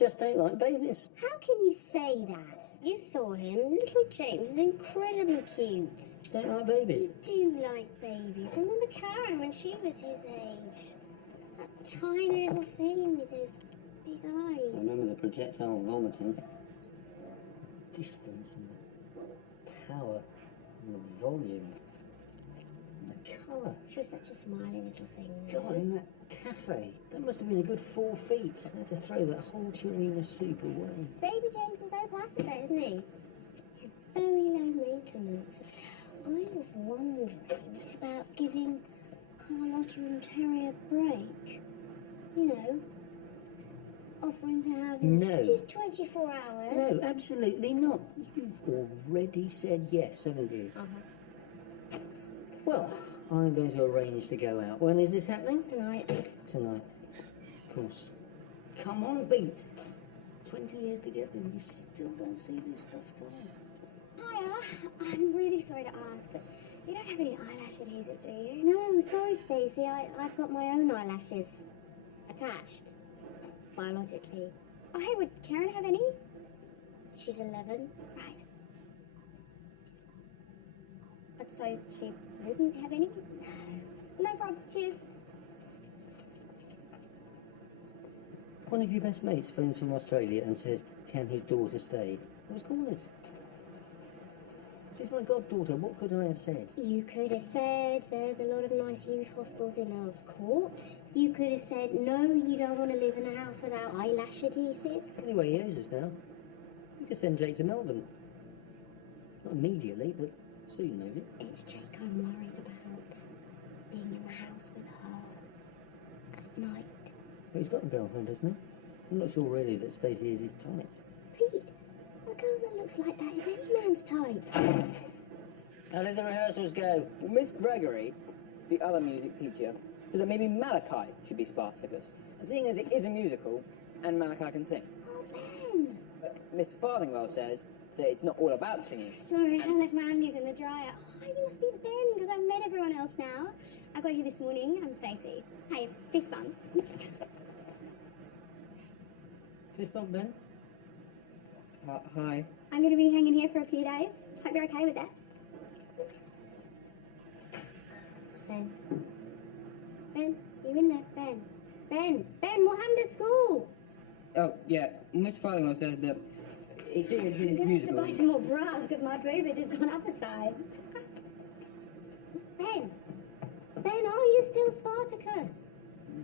just don't like babies. How can you say that? You saw him. Little James is incredibly cute. Don't like babies. You do like babies. Remember Karen when she was his age? That tiny little thing with those big eyes. I remember the projectile vomiting. Distance and the power and the volume and the colour. She was such a smiley little thing. God, in that cafe, that must have been a good 4 feet. I had to throw that whole tureen of soup away. Baby James is so plastic though, isn't he? He's very low maintenance. I was wondering about giving Carlotta and Terry a break. You know, offering to have just 24 hours. No, absolutely not. You've already said yes, haven't you? Uh-huh. Well, I'm going to arrange to go out. When is this happening? Tonight. Tonight. Of course. Come on, Beat. 20 years together and you still don't see this stuff coming. Hiya. I'm really sorry to ask, but you don't have any eyelash adhesive, do you? No, sorry, Stacey. I've got my own eyelashes attached, biologically. Oh, hey, would Karen have any? She's 11. Right. But so she wouldn't have any? No. No problems, cheers. One of your best mates phones from Australia and says, can his daughter stay? What's call it? She's my goddaughter. What could I have said? You could have said there's a lot of nice youth hostels in Earl's Court. You could have said, no, you don't want to live in a house without eyelash adhesive. Anyway, he owes us now. You could send Jake to Melbourne. Not immediately, but soon, maybe. It's Jake I'm worried about. Being in the house with her. At night. Well, he's got a girlfriend, hasn't he? I'm not sure really that Stacey is his type. Pete, a girl that looks like that is any man's type. How did the rehearsals go? Well, Miss Gregory, the other music teacher, said that maybe Malachi should be Spartacus, seeing as it is a musical and Malachi can sing. Oh, Ben! But Mr. Farthingwell says that it's not all about singing. Sorry, I left my undies in the dryer. Oh, you must be Ben, because I've met everyone else now. I got here this morning. I'm Stacey. Hey, fist bump. Fist bump, Ben? Hi. I'm going to be hanging here for a few days. Hope you're okay with that. Ben. Ben, you in there? Ben. Ben. Ben, what happened at school? Oh, yeah. Mr. Farthingwell says that it's his I'm going musical. to buy some more bras because my boobage has gone up a size. Ben. Ben, are you still Spartacus?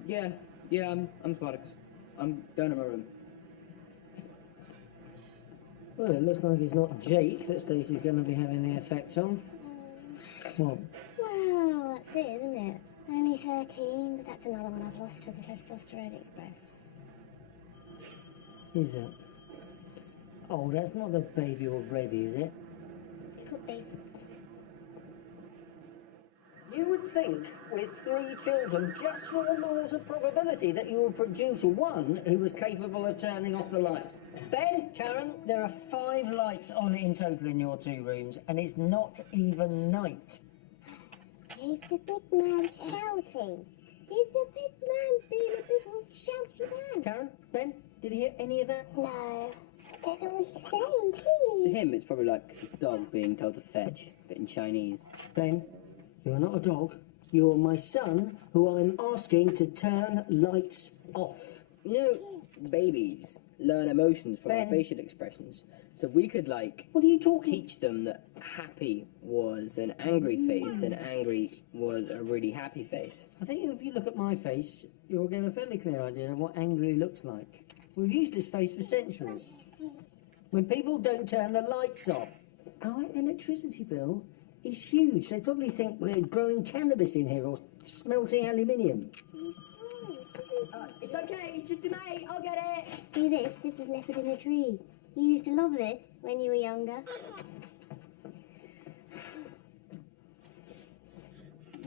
Yeah, I'm Spartacus. I'm down in my room. Well, it looks like it's not Jake that Stacey's going to be having the effect on. What? Well, that's it, isn't it? Only 13, but that's another one I've lost to the Testosterone Express. Who's that? Oh, that's not the baby already, is it? Could be. You would think, with 3 children, just for the laws of probability, that you would produce one who was capable of turning off the lights. Ben, Karen, there are 5 lights on in total in your 2 rooms, and it's not even night. He's the big man shouting. He's the big man being a big old shouty man. Karen, Ben, did you hear any of that? No. I don't know what he's saying, To please. him, it's probably like a dog being told to fetch, but in Chinese. Ben, you're not a dog. You're my son, who I'm asking to turn lights off. You know, babies learn emotions from our Ben. facial expressions. So we could, like, What are you talking? teach them that happy was an angry face and angry was a really happy face. I think if you look at my face, you'll get a fairly clear idea of what angry looks like. We've used this face for centuries. When people don't turn the lights off, our electricity bill is huge. They probably think we're growing cannabis in here or smelting aluminium. It's okay, it's just a mate, I'll get it. See this? This is leopard in a tree. You used to love this when you were younger.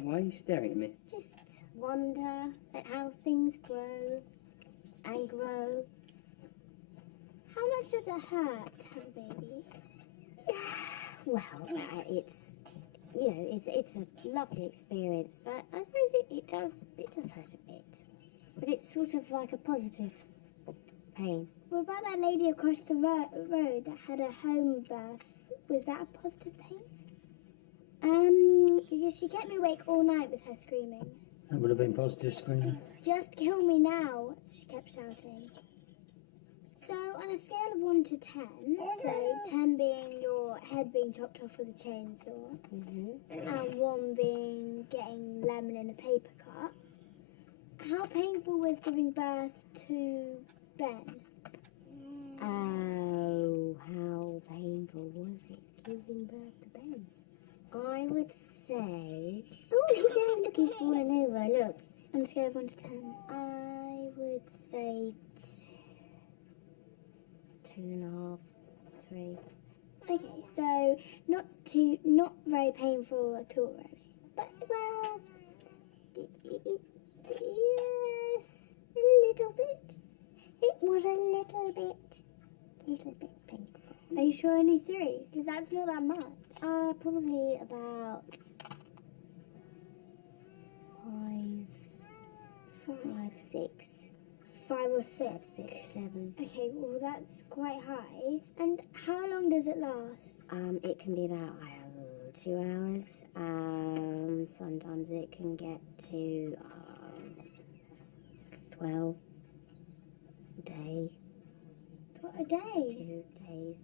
Why are you staring at me? Just wonder at how things grow and grow. How much does it hurt to have a baby? Well, it's, you know, it's a lovely experience, but I suppose it does hurt a bit. But it's sort of like a positive pain. What about that lady across the road that had a home birth? Was that a positive pain? Because she kept me awake all night with her screaming. That would have been positive screaming. Just kill me now, she kept shouting. So, on a scale of 1 to 10, so 10 being your head being chopped off with a chainsaw, and 1 being getting lemon in a paper cut, how painful was giving birth to Ben? Oh, how painful was it giving birth to Ben? I would say... Oh, look, he's fallen over. Look, on a scale of 1 to 10. I would say 2.5, 3. Okay, so not very painful at all, really. But, well, yes, a little bit. It was a little bit painful. Are you sure only 3? Because that's not that much. Probably about 5, 6. 5 or 6? 6, 7. Okay, well, that's quite high. And how long does it last? It can be about 2 hours. Sometimes it can get to 12 a day. What, a day? 2 days.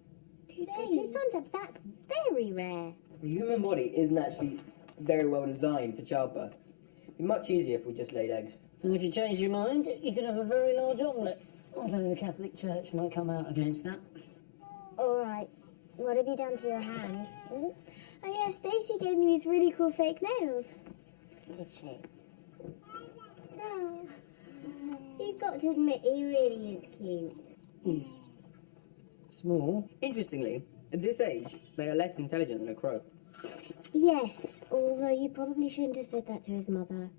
2 days? Sometimes that's very rare. The human body isn't actually very well designed for childbirth. It'd be much easier if we just laid eggs. And if you change your mind, you could have a very large omelette. Although the Catholic Church might come out against that. All right. What have you done to your hands? Oh yeah, Stacey gave me these really cool fake nails. Did she? Oh. You've got to admit, he really is cute. He's small. Interestingly, at this age, they are less intelligent than a crow. Yes, although you probably shouldn't have said that to his mother.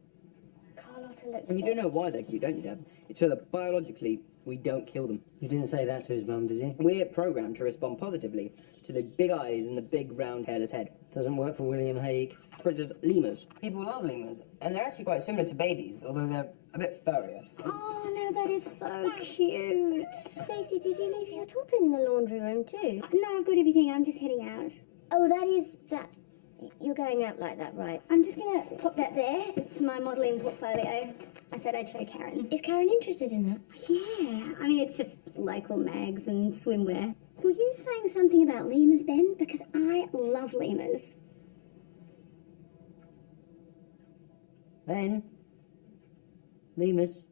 Carlotta looks And you don't know why they're cute, don't you, Deb? It's so that biologically, we don't kill them. You didn't say that to his mum, did you? We're programmed to respond positively to the big eyes and the big round hairless head. Doesn't work for William Hague. For instance, lemurs. People love lemurs, and they're actually quite similar to babies, although they're a bit furrier. Oh, no, that is so cute. Stacey, did you leave your top in the laundry room too? No, I've got everything. I'm just heading out. Oh, that is that. You're going out like that, right? I'm just going to pop that there. It's my modelling portfolio. I said I'd show Karen. Is Karen interested in that? Yeah, I mean, it's just local mags and swimwear. Were you saying something about lemurs, Ben? Because I love lemurs. Ben? Lemurs?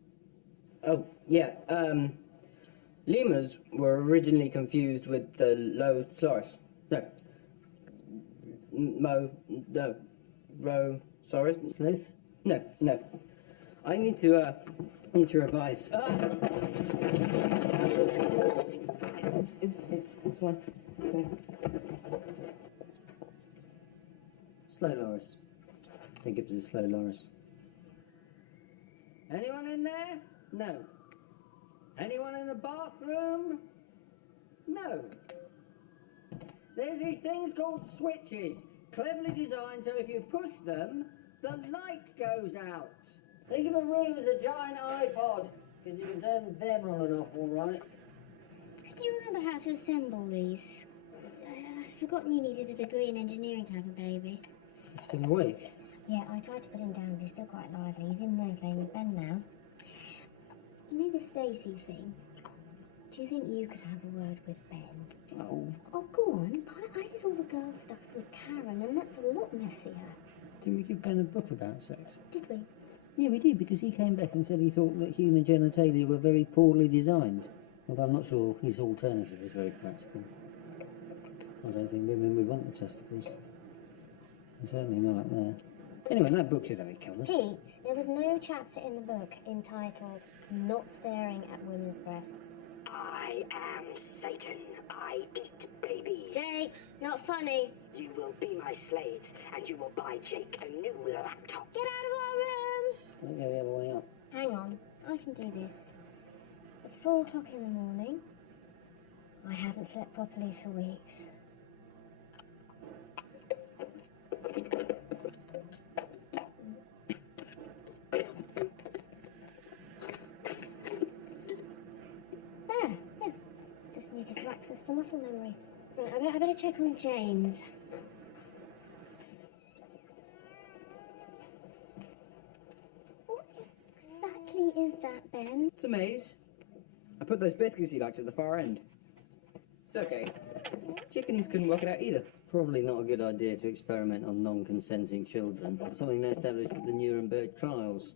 Oh, yeah, lemurs were originally confused with the Losaurus. Rosaurus? Sleuth? No. I need to revise. It's one. Okay. Slow Loris. I think it was a slow Loris. Anyone in there? No. Anyone in the bathroom? No. There's these things called switches, cleverly designed so if you push them, the light goes out. Think of a room as a giant iPod, because you can turn them on and off all right. Can you remember how to assemble these? I've forgotten you needed a degree in engineering to have a baby. He's still awake. Yeah, I tried to put him down, but he's still quite lively. He's in there playing with Ben now. You know the Stacey thing? Do you think you could have a word with Ben? Oh. Oh, go on. I did all the girl stuff with Karen, and that's a lot messier. Did we give Ben a book about sex? Did we? Yeah, we did, because he came back and said he thought that human genitalia were very poorly designed. Although I'm not sure his alternative is very practical. I don't think women would want the testicles. And certainly not up there. Anyway, that book should have it covered. Pete, there was no chapter in the book entitled Not Staring at Women's Breasts. I am Satan. I eat babies. Jake, not funny. You will be my slaves, and you will buy Jake a new laptop. Get out of our room! Don't go the other way up. Hang on, I can do this. It's 4 o'clock in the morning. I haven't slept properly for weeks. There, better to access the muscle memory. Right, I better check on James. What exactly is that, Ben? It's a maze. I put those biscuits you liked at the far end. It's okay. Chickens couldn't work it out either. Probably not a good idea to experiment on non-consenting children. Something they established at the Nuremberg trials.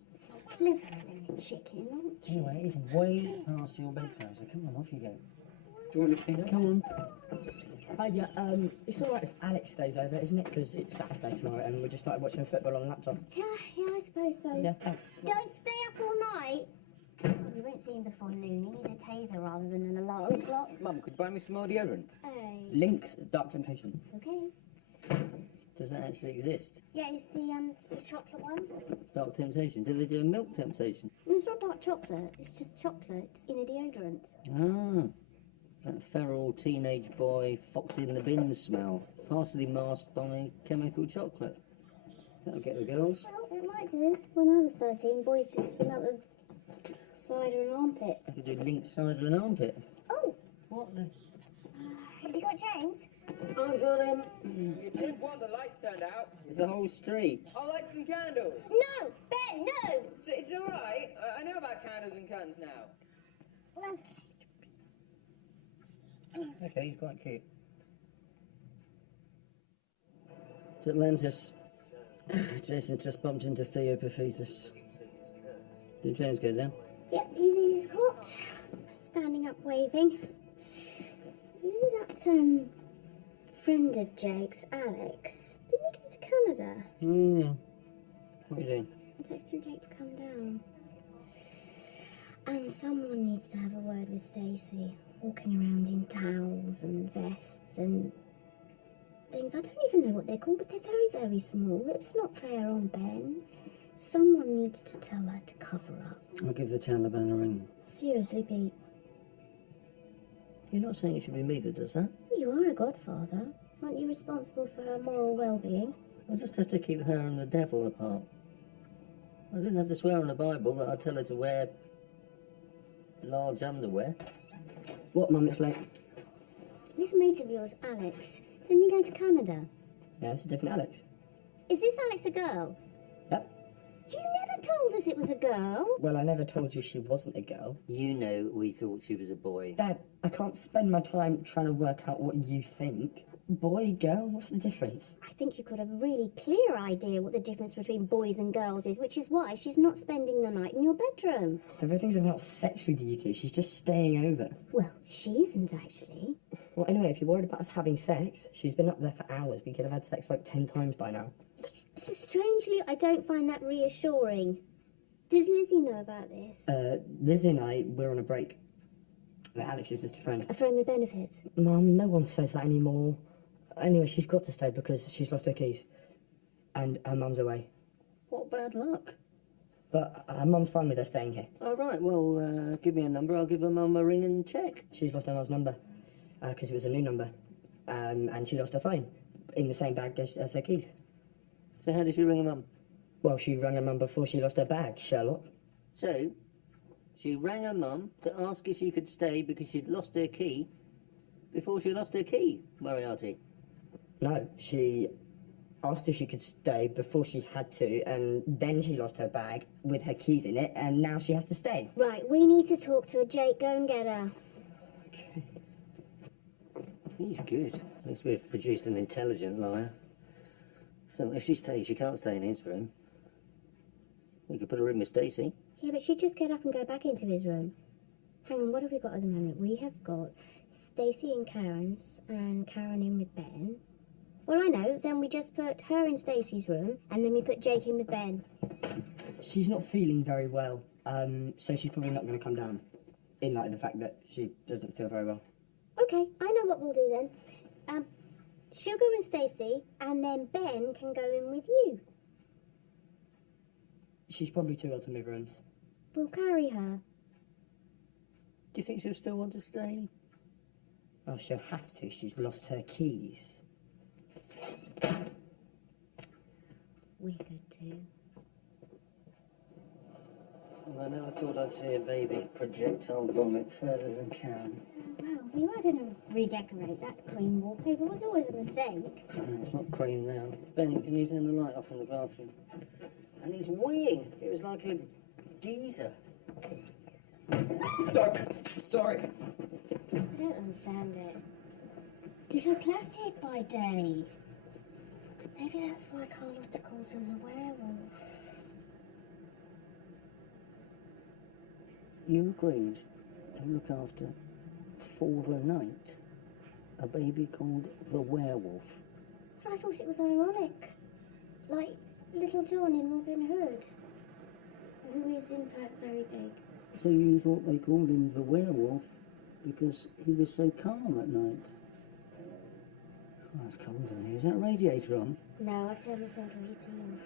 Cleverer than a chicken, aren't you? Anyway, it's way past your bedtime, so come on, off you go. Do you want to clean up? Come on. Yeah, it's all right if Alex stays over, isn't it? Because it's Saturday tomorrow and we just started watching football on the laptop. Yeah, I suppose so. Yeah, thanks. Don't stay up all night. Well, we won't see him before noon. He needs a taser rather than an alarm clock. Mum, could you buy me some more deodorant? Hey. Link's Dark Temptation. Okay. Does that actually exist? Yeah, it's the chocolate one. Dark Temptation? Do they do a milk temptation? No, it's not dark chocolate. It's just chocolate in a deodorant. Ah, that feral teenage boy fox in the bin smell, partially masked by chemical chocolate. That'll get the girls. Well, it might do. When I was 13, boys just smelled of cider and armpit. I could do Link cider and armpit. Oh, What the? have you got James? I've got him. You did want the lights turned out. It's the whole street. I'll light some candles. No, Ben, no. It's all right. I know about candles and curtains now. Okay, he's quite cute. It's Atlantis. Jason just bumped into Theopophetus. Did James go down? Yep, he's caught. Standing up waving. You know that, friend of Jake's, Alex? Didn't he go to Canada? Yeah. What are you doing? I texted Jake to come down. And someone needs to have a word with Stacey. Walking around in towels and vests and things. I don't even know what they're called, but they're very, very small. It's not fair on Ben. Someone needs to tell her to cover up. I'll give the Taliban a ring. Seriously, Pete. You're not saying it should be me that does that? You are a godfather. Aren't you responsible for her moral well-being? I just have to keep her and the devil apart. I didn't have to swear on the Bible that I'd tell her to wear large underwear. What, Mum? It's late. This mate of yours, Alex, didn't he go to Canada? Yeah, it's a different Alex. Is this Alex a girl? Yep. You never told us it was a girl. Well, I never told you she wasn't a girl. You know we thought she was a boy. Dad, I can't spend my time trying to work out what you think. Boy, girl, what's the difference? I think you've got a really clear idea what the difference between boys and girls is, which is why she's not spending the night in your bedroom. Everything's about sex with you two. She's just staying over. Well, she isn't actually. Well, anyway, if you're worried about us having sex, she's been up there for hours. We could have had sex like 10 times by now. So strangely, I don't find that reassuring. Does Lizzie know about this? Lizzie and I, we're on a break. Alex is just a friend. A friend with benefits? Mum, no one says that anymore. Anyway, she's got to stay because she's lost her keys. And her mum's away. What bad luck. But her mum's fine with her staying here. All right, well, give me a number. I'll give her mum a ring and check. She's lost her mum's number. Because it was a new number. And she lost her phone. In the same bag as her keys. So how did she ring her mum? Well, she rang her mum before she lost her bag, Sherlock. So, she rang her mum to ask if she could stay because she'd lost her key before she lost her key, Moriarty. No, she asked if she could stay before she had to, and then she lost her bag with her keys in it, and now she has to stay. Right, we need to talk to her, Jake. Go and get her. Okay. He's good. At least we've produced an intelligent liar. So if she stays, she can't stay in his room. We could put her in with Stacey. Yeah, but she'd just get up and go back into his room. Hang on, what have we got at the moment? We have got Stacey in Karen's and Karen in with Ben. Well, I know. Then we just put her in Stacey's room, and then we put Jake in with Ben. She's not feeling very well, so she's probably not going to come down, in light of the fact that she doesn't feel very well. Okay, I know what we'll do then. She'll go in Stacey, and then Ben can go in with you. She's probably too ill to move rooms. We'll carry her. Do you think she'll still want to stay? Well, she'll have to. She's lost her keys. We're good too. Well, I never thought I'd see a baby projectile vomit further than Karen. Well, We were going to redecorate. That cream wallpaper was always a mistake. It's not cream now. Ben, can you turn the light off in the bathroom? And he's weeing. It was like a geezer. Sorry. I don't understand it. He's so placid by day. Maybe that's why Carlotta calls him the werewolf. You agreed to look after, for the night, a baby called the werewolf. I thought it was ironic. Like Little John in Robin Hood, who is in fact very big. So you thought they called him the werewolf because he was so calm at night? Oh, it's cold in here. Is that radiator on? No, I've turned the central heating off.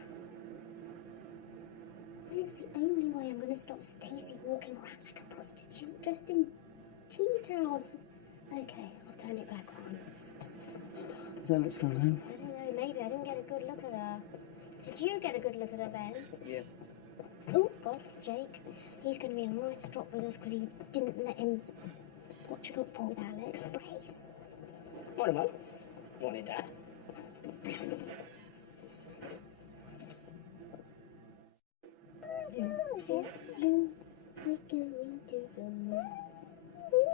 Well, it's the only way I'm going to stop Stacey walking around like a prostitute dressed in tea towels. Okay, I'll turn it back on. Has Alex gone home? I don't know, maybe I didn't get a good look at her. Did you get a good look at her, Ben? Yeah. Oh, God, Jake. He's going to be a right strop with us because he didn't let him watch football with Alex. Brace. Morning, Mum. Morning, Dad. So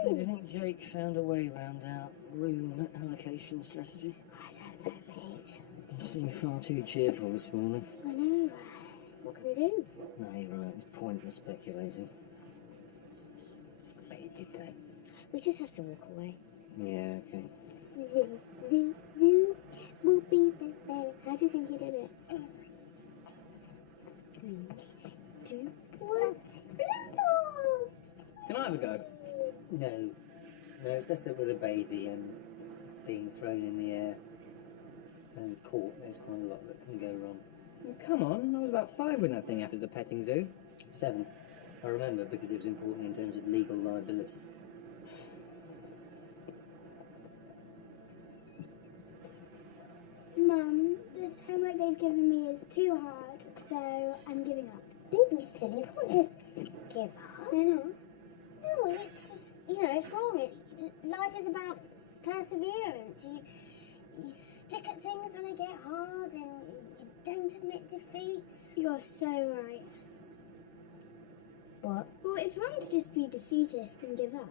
do you think Jake found a way around our room allocation strategy? I don't know, Pete. You seem far too cheerful this morning. I know. What can we do? No, you're right. It's pointless speculating. I bet you did that. We just have to walk away. Yeah, okay. Zoo, zoo, zoo. We'll be there. How do you think he did it? 3, 2, 1. Blast off! Can I have a go? No. No, it's just that with a baby and being thrown in the air and caught, there's quite a lot that can go wrong. Well, come on, I was about 5 when that thing happened at the petting zoo. 7. I remember because it was important in terms of legal liability. Mum, this homework they've given me is too hard, so I'm giving up. Don't be silly. You can't just give up. I know. No, it's just, it's wrong. Life is about perseverance. You stick at things when they get hard and you don't admit defeats. You're so right. What? Well, it's wrong to just be defeatist and give up.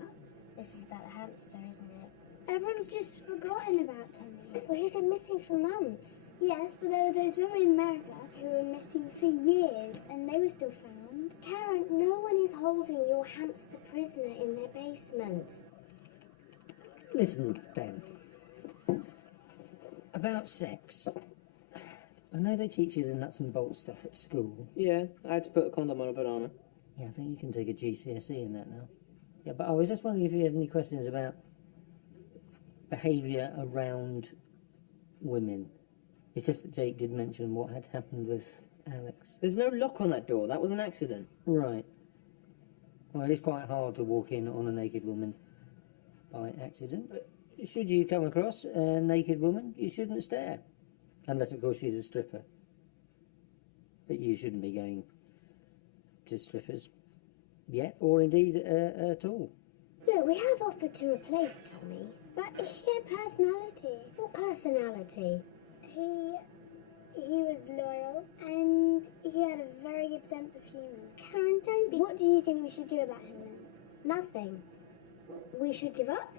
This is about the hamster, isn't it? Everyone's just forgotten about Tommy. Well, he's been missing for months. Yes, but there were those women in America who were missing for years, and they were still found. Karen, no one is holding your hamster prisoner in their basement. Listen, Ben. About sex. I know they teach you the nuts and bolts stuff at school. Yeah, I had to put a condom on a banana. Yeah, I think you can take a GCSE in that now. Yeah, but I was just wondering if you had any questions about behaviour around women. It's just that Jake did mention what had happened with Alex. There's no lock on that door. That was an accident. Right. Well, it is quite hard to walk in on a naked woman by accident, but should you come across a naked woman, you shouldn't stare. Unless, of course, she's a stripper. But you shouldn't be going to strippers yet, or indeed at all. Look, we have offered to replace Tommy, but he had personality. What personality? He was loyal, and he had a very good sense of humour. Karen, don't be... What do you think we should do about him then? Nothing. We should give up?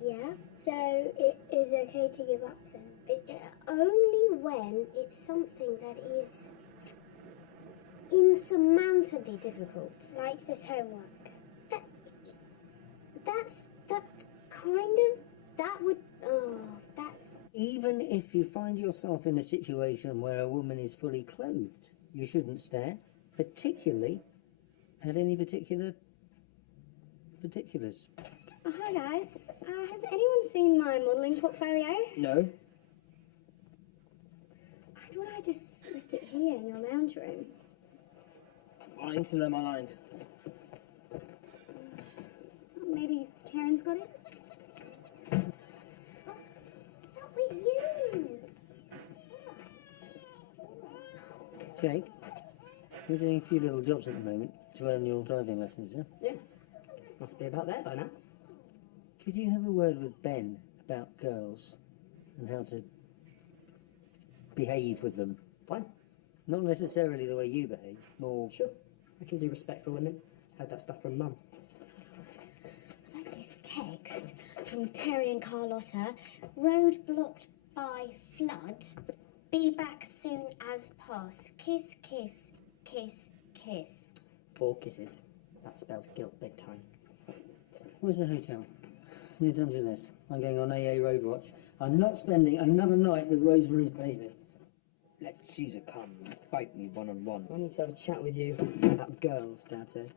Yeah? So it is okay to give up then? Only when it's something that is insurmountably difficult. Like this homework. That's... Even if you find yourself in a situation where a woman is fully clothed, you shouldn't stare, particularly at any particulars. Oh, hi guys. Has anyone seen my modelling portfolio? No. I thought I just left it here in your lounge room. I need to know my lines. Maybe Karen's got it? What's up with you? Jake, you're doing a few little jobs at the moment to earn your driving lessons, yeah? Yeah. Must be about there by now. Could you have a word with Ben about girls and how to behave with them? Fine. Not necessarily the way you behave, more... Sure. I can do respectful women. Heard that stuff from Mum. Like this text from Terry and Carlotta. Road blocked by flood. Be back soon as pass. Kiss, kiss, kiss, kiss. 4 kisses. That spells guilt big time. Where's the hotel? Near Dungeness. I'm going on AA Road Watch. I'm not spending another night with Rosemary's baby. Let Caesar come and fight me one-on-one. I need to have a chat with you about girls, Dad says.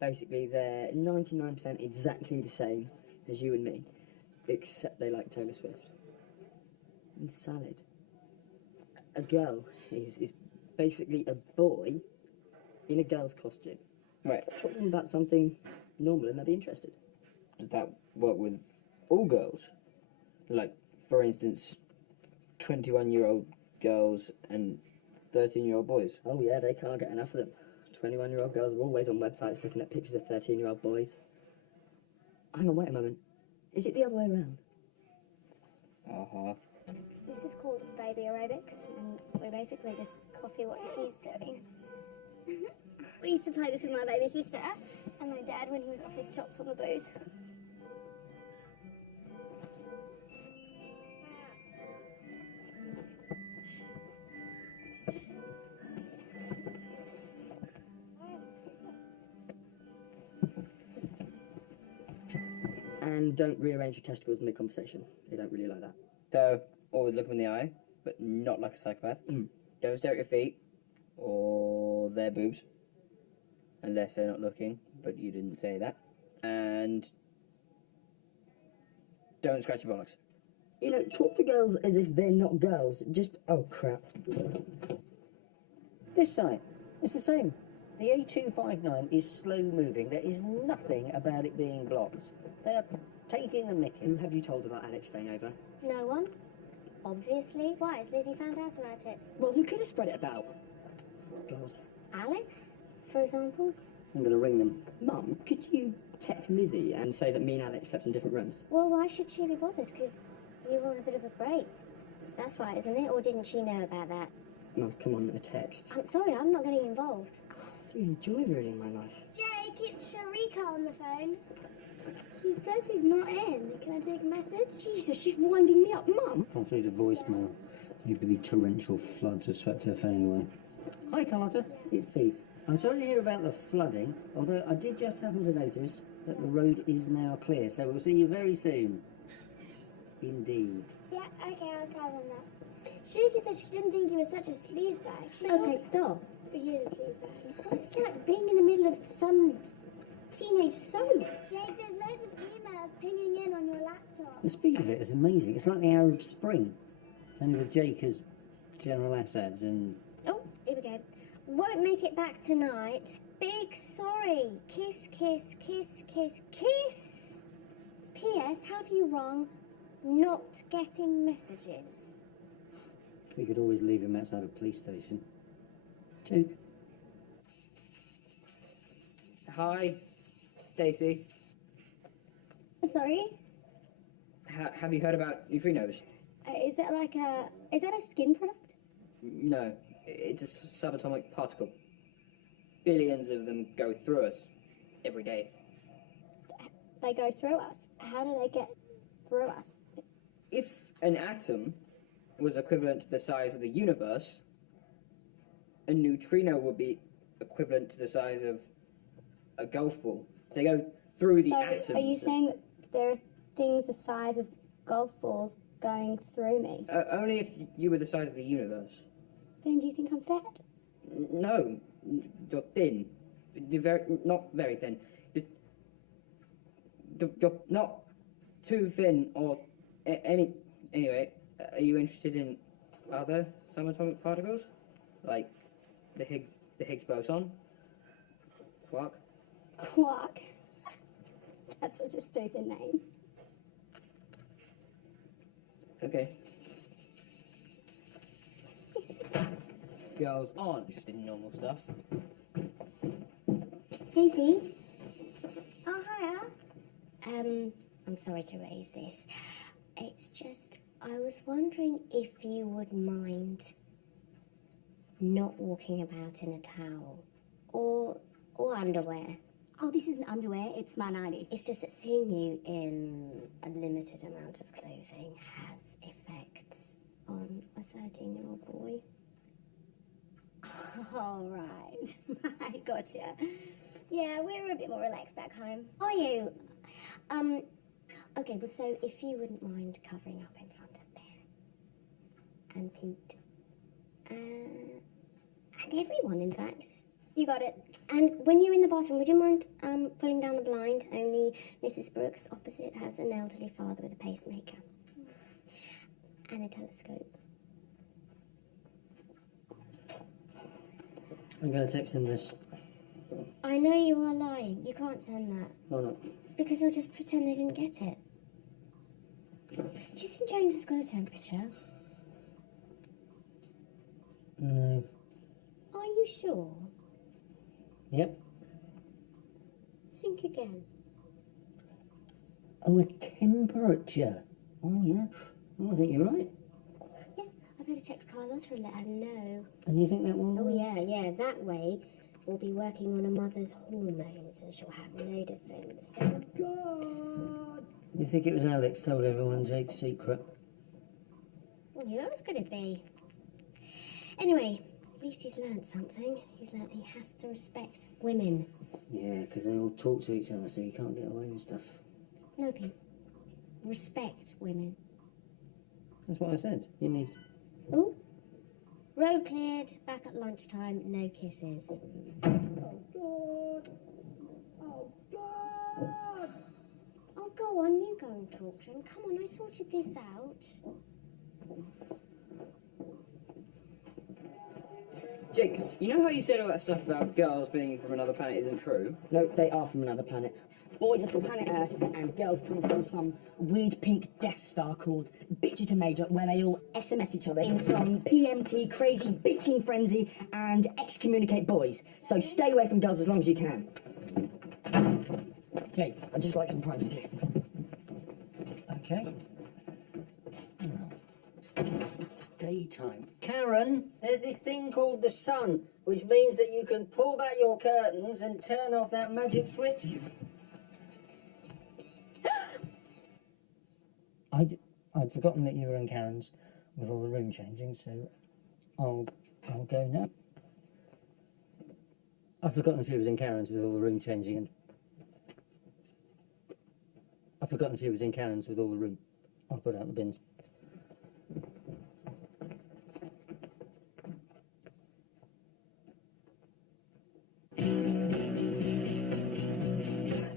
Basically, they're 99% exactly the same as you and me, except they like Taylor Swift. And salad. A girl is basically a boy in a girl's costume. Right. Talk to them about something normal and they'll be interested. Does that work with all girls? Like, for instance, 21-year-old girls and 13-year-old boys? Oh yeah, they can't get enough of them. 21-year-old girls are always on websites looking at pictures of 13-year-old boys. Hang on, wait a moment. Is it the other way around? Uh-huh. This is called baby aerobics, and we basically just copy what he's doing. We used to play this with my baby sister and my dad when he was off his chops on the booze. And don't rearrange your testicles mid-conversation. They don't really like that. So, always look them in the eye, but not like a psychopath. Don't stare at your feet or their boobs, unless they're not looking, but you didn't say that. And don't scratch your bollocks. You know, talk to girls as if they're not girls. Just, oh crap. This side, it's the same. The A259 is slow moving. There is nothing about it being blocked. They're taking the mickey. Who have you told about Alex staying over? No one? Obviously. Why? Has Lizzie found out about it? Well, who could have spread it about? God. Alex, for example? I'm going to ring them. Mum, could you text Lizzie and say that me and Alex slept in different rooms? Well, why should she be bothered? Because you were on a bit of a break. That's right, isn't it? Or didn't she know about that? Mum, come on, a text. I'm sorry, I'm not getting involved. I do enjoy ruining my life. Jake, it's Sharika on the phone. He says he's not in. Can I take a message? Jesus, she's winding me up, Mum. I'll leave a voicemail. Maybe the torrential floods have swept her phone away. Hi, Carlotta. It's Pete. I'm sorry to hear about the flooding, although I did just happen to notice that the road is now clear, so we'll see you very soon. Indeed. Yeah, okay, I'll tell them that. Sharika said she didn't think you were such a sleazebag. She Okay, stop. But he is a sleazebag. It's like being in the middle of some teenage soap. Jake, there's loads of emails pinging in on your laptop. The speed of it is amazing. It's like the Arab Spring, only with Jake as General Assad and... Oh, here we go. Won't make it back tonight. Big sorry. Kiss, kiss, kiss, kiss, kiss. P.S. Have you wrong? Not getting messages. We could always leave him outside a police station. Jake? Hi, Stacey. Sorry? Have you heard about neutrinos? Is that a skin product? No, it's a subatomic particle. Billions of them go through us every day. They go through us. How do they get through us? If an atom was equivalent to the size of the universe, a neutrino would be equivalent to the size of a golf ball. They go through the atoms. Are you saying that there are things the size of golf balls going through me? Only if you were the size of the universe. Then do you think I'm fat? No, you're thin. You're not very thin. You're not too thin or Anyway, are you interested in other subatomic particles? Like the Higgs boson? Quark? Quark. That's such a stupid name. Okay. Girls aren't interested in normal stuff. Stacey? Oh, hiya. I'm sorry to raise this. It's just, I was wondering if you would mind not walking about in a towel or underwear. Oh, this isn't underwear, it's my nightie. It's just that seeing you in a limited amount of clothing has effects on a 13-year-old boy. All right. I gotcha. Yeah, we're a bit more relaxed back home. Are you? Okay, well, so if you wouldn't mind covering up in front of Ben and Pete and everyone, in fact. You got it. And when you're in the bathroom, would you mind pulling down the blind? Only Mrs. Brooks opposite has an elderly father with a pacemaker and a telescope. I'm going to text him this. I know you are lying. You can't send that. Why not? Because they'll just pretend they didn't get it. Do you think James has got a temperature? No. Are you sure? Yep. Think again. Oh, a temperature. Oh, yeah. Oh, I think you're right. Yeah, I better text Carlotta and let her know. And you think that will... Oh, yeah. That way, we'll be working on a mother's hormones and she'll have no defence. Oh, God! You think it was Alex told everyone Jake's secret? Well, who else could it be? Anyway, at least he's learnt something. He's learnt he has to respect women. Yeah, because they all talk to each other, so you can't get away with stuff. No, Pete. Respect women. That's what I said. You need... Ooh. Road cleared. Back at lunchtime. No kisses. Oh, God. Oh, God. Oh, go on. You go and talk to him. Come on, I sorted this out. Jake, you know how you said all that stuff about girls being from another planet isn't true? No, they are from another planet. Boys are from planet Earth, and girls come from some weird pink Death Star called Bitchy Major, where they all SMS each other in some PMT crazy bitching frenzy and excommunicate boys. So stay away from girls as long as you can. Jake. I'd just like some privacy. Okay. It's daytime. Karen, there's this thing called the sun, which means that you can pull back your curtains and turn off that magic switch. I'd forgotten that you were in Karen's with all the room changing, so I'll go now. I've forgotten she was in Karen's with all the room changing, and I've forgotten she was in Karen's with all the room. I'll put out the bins.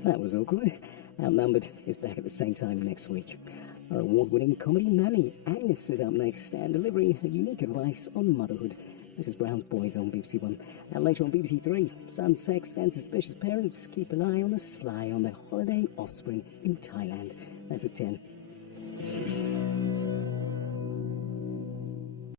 That was awkward. Outnumbered is back at the same time next week. Our award-winning comedy mammy, Agnes, is up next and delivering her unique advice on motherhood. Mrs. Brown's Boys on BBC One. And later on BBC Three, Son, Sex and Suspicious Parents keep an eye on the sly on their holiday offspring in Thailand. That's at 10.